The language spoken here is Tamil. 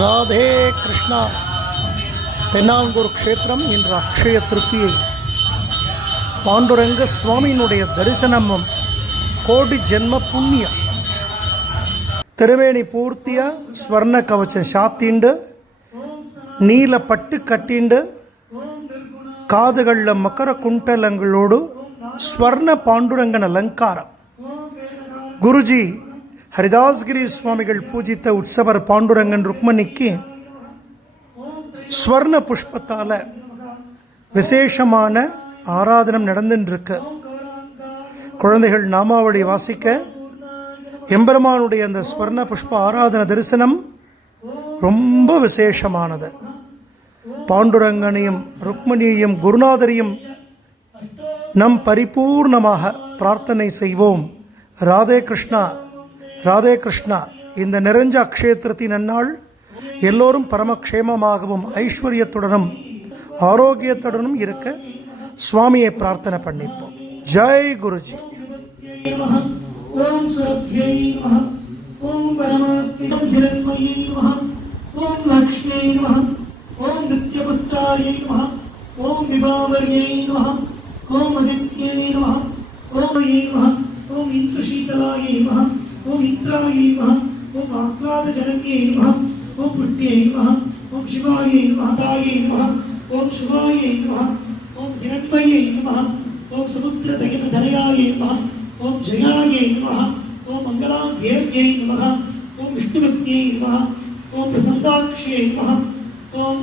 ராதே கிருஷ்ணா. தென்னாங்கூர் க்ஷேத்திரம் இன்று அக்ஷய திருப்தியை பாண்டுரங்க சுவாமியினுடைய தரிசனமும் கோடி ஜென்ம புண்ணியம். திருவேணி பூர்த்தியா ஸ்வர்ண கவச்சம் சாத்திண்டு நீல பட்டு கட்டிண்டு காதுகளில் மக்கர குண்டலங்களோடு ஸ்வர்ண பாண்டுரங்கன் அலங்காரம். குருஜி ஹரிதாஸ்கிரி சுவாமிகள் பூஜித்த உற்சவர் பாண்டுரங்கன் ருக்மணிக்கு ஸ்வர்ண புஷ்பத்தால் விசேஷமான ஆராதனம் நடந்துருக்கு. குழந்தைகள் நாமாவளி வாசிக்க எம்பெருமானுடைய அந்த ஸ்வர்ண புஷ்ப ஆராதன தரிசனம் ரொம்ப விசேஷமானது. பாண்டுரங்கனையும் ருக்மணியையும் குருநாதரையும் நம் பரிபூர்ணமாக பிரார்த்தனை செய்வோம். ராதே கிருஷ்ணா, ராதே கிருஷ்ணா. இந்த நிறைஞ்ச அக்ஷேத்திரத்தின் நன்னாள் எல்லோரும் பரமக்ஷேமமாகவும் ஐஸ்வர்யத்துடனும் ஆரோக்கியத்துடனும் இருக்க சுவாமியை பிரார்த்தனை பண்ணிப்போம். ஜெய் குருஜி. ஓம் சுரப்யை நமஹ, ஓம் பரமாத்மனே ஜிரண்மயே நமஹ, ஓம் லக்ஷ்மே நமஹ, ஓம் நித்யபுஷ்டாயை நமஹ, ஓம் விபாவர்யை நமஹ, ஓம் அதித்யை நமஹ, ஓம் யே நமஹ, ஓம் இந்திரசீதலாயை நமஹ, ஓம் இந்திராயை நமஹ, ஓம் ஆக்லாதஜனன்யே நமஹ, ஓம் புட்யை நமஹ, ஓம் சிவாயை நமஹ, தாயை நமஹ, ஓம் சிவாயை நமஹ, ஓம் ஹிரண்மயே நமஹ, ஓம் சமுத்திரதயனதனயாயை நமஹ, ஓம் ஜயாயை நமஹ, ஓம் மங்களாத்யேவ்யை நமஹ, ஓம் விஷ்ணுபத்யை நமஹ, ஓம் பிரசந்தாக்ஷ்யை நமஹ, ஓம்